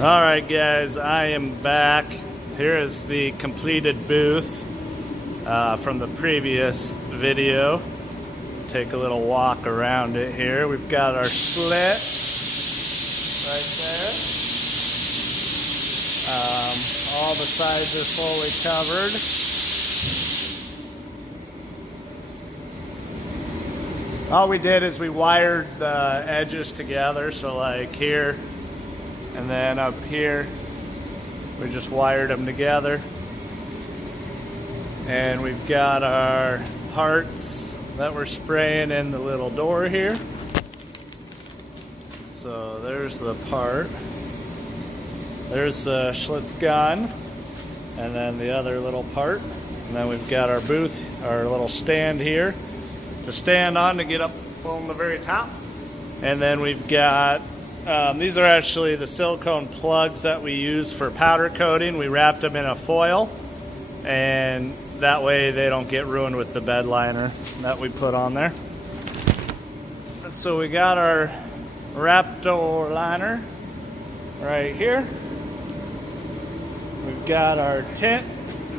Alright guys, I am back. Here is the completed booth from the previous video. Take a little walk around it here. We've got our slit right there. All the sides are fully covered. All we did is we wired the edges together, so like here and then up here we just wired them together, and we've got our parts that we're spraying in the little door here. So there's the part, there's the Schlitz gun, and then the other little part, and then we've got our booth, our little stand here to stand on to get up on the very top. And then we've got these are actually the silicone plugs that we use for powder coating. We wrapped them in a foil, and that way they don't get ruined with the bed liner that we put on there. So we got our Raptor liner right here. We've got our tint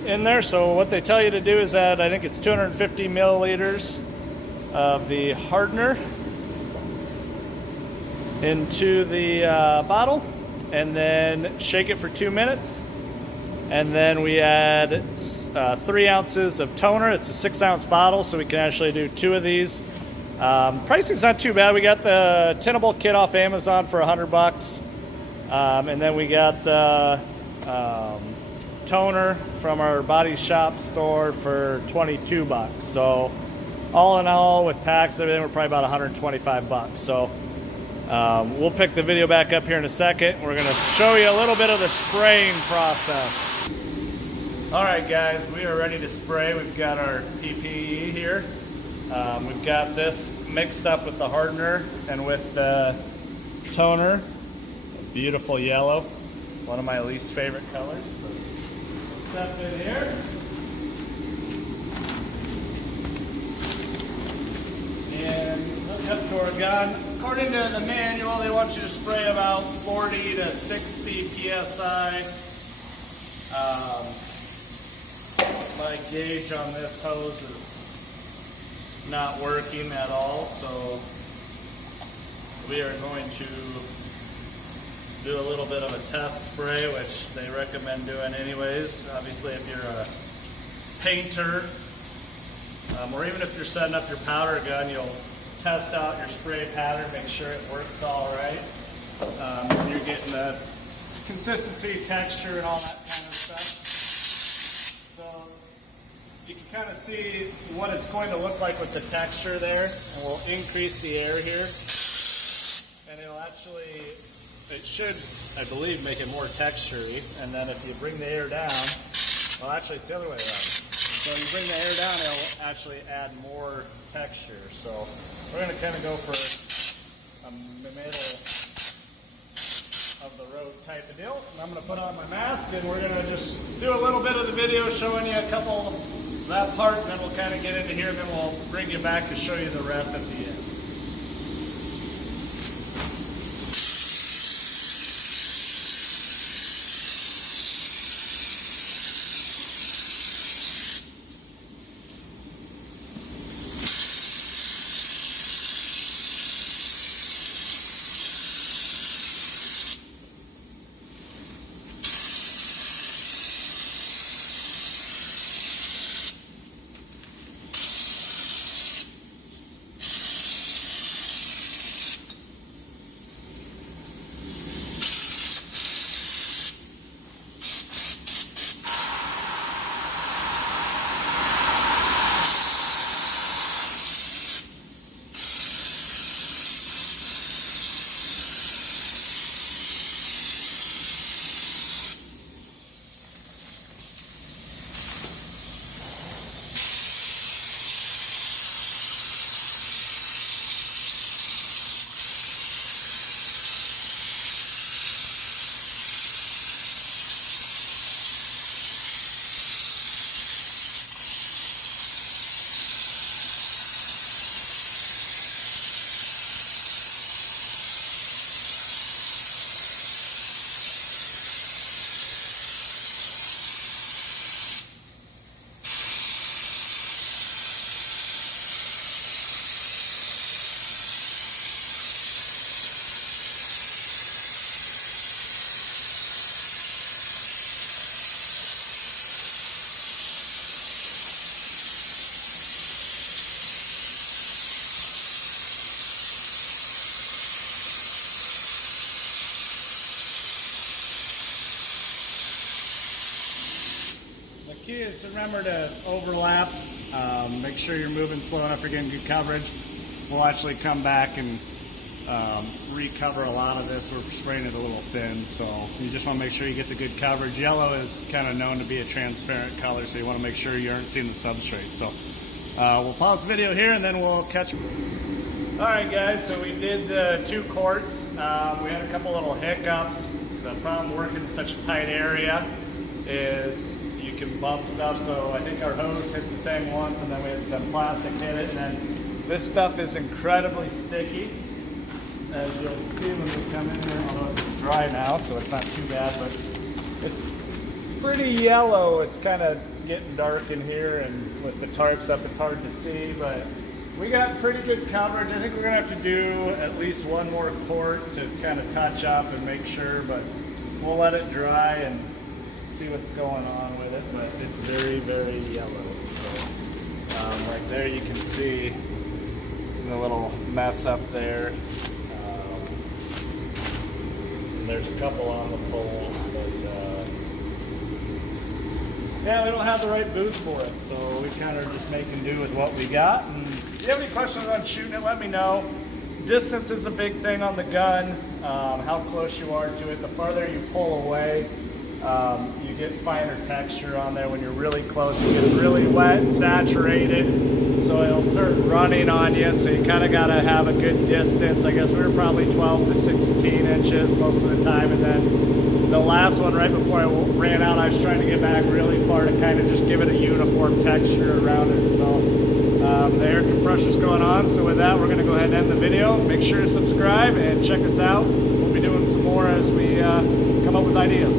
in there. So what they tell you to do is add, I think it's 250 milliliters of the hardener into the bottle, and then shake it for 2 minutes, and then we add 3 ounces of toner. It's a 6-ounce bottle, so we can actually do 2 of these. Pricing's not too bad. We got the tintable kit off Amazon for $100, and then we got the toner from our body shop store for $22. So all in all, with tax and everything, we're probably about $125. So we'll pick the video back up here in a second. We're going to show you a little bit of the spraying process. Alright guys, we are ready to spray. We've got our PPE here. We've got this mixed up with the hardener and with the toner. Beautiful yellow. One of my least favorite colors. Step in here. And hook up to our gun. According to the manual, they want you to spray about 40 to 60 psi. My gauge on this hose is not working at all, so we are going to do a little bit of a test spray, which they recommend doing anyways. Obviously, if you're a painter, or even if you're setting up your powder gun, you'll test out your spray pattern, make sure it works all right. You're getting the consistency, texture, and all that kind of stuff. So you can kind of see what it's going to look like with the texture there, and we'll increase the air here, and it'll actually, it should, I believe, make it more textury. And then if you bring the air down, well, actually it's the other way around. So you bring the air down, it'll actually add more texture. So we're going to kind of go for a middle of the road type of deal. And I'm going to put on my mask, and we're going to just do a little bit of the video showing you a couple of that part, and then we'll kind of get into here, and then we'll bring you back to show you the rest at the end. key is to remember to overlap. Make sure you're moving slow enough for getting good coverage. We'll actually come back and recover a lot of this. We're spraying it a little thin, so you just want to make sure you get the good coverage. Yellow is kind of known to be a transparent color, so you want to make sure you aren't seeing the substrate. So we'll pause the video here and then we'll catch. All right, guys, so we did 2 quarts. We had a couple little hiccups. The problem working in such a tight area is you can bump stuff. So I think our hose hit the thing once, and then we had some plastic hit it, and then this stuff is incredibly sticky. As you'll see when we come in here, although it's dry now, so it's not too bad, but it's pretty yellow. It's kind of getting dark in here, and with the tarps up, it's hard to see, but we got pretty good coverage. I think we're gonna have to do at least 1 more quart to kind of touch up and make sure, but we'll let it dry and see what's going on with it, but it's very, very yellow. So right there you can see the little mess up there. There's a couple on the poles, but yeah, we don't have the right booth for it, so we kind of just making do with what we got. And if you have any questions on shooting it, let me know. Distance is a big thing on the gun, how close you are to it. The farther you pull away, you get finer texture on there. When you're really close, it gets really wet and saturated, so it'll start running on you, so you kind of got to have a good distance. I guess we were probably 12 to 16 inches most of the time, and then the last one right before I ran out, I was trying to get back really far to kind of just give it a uniform texture around it. So the air compressor's going on, so with that we're going to go ahead and end the video. Make sure to subscribe and check us out. We'll be doing some more as we come up with ideas.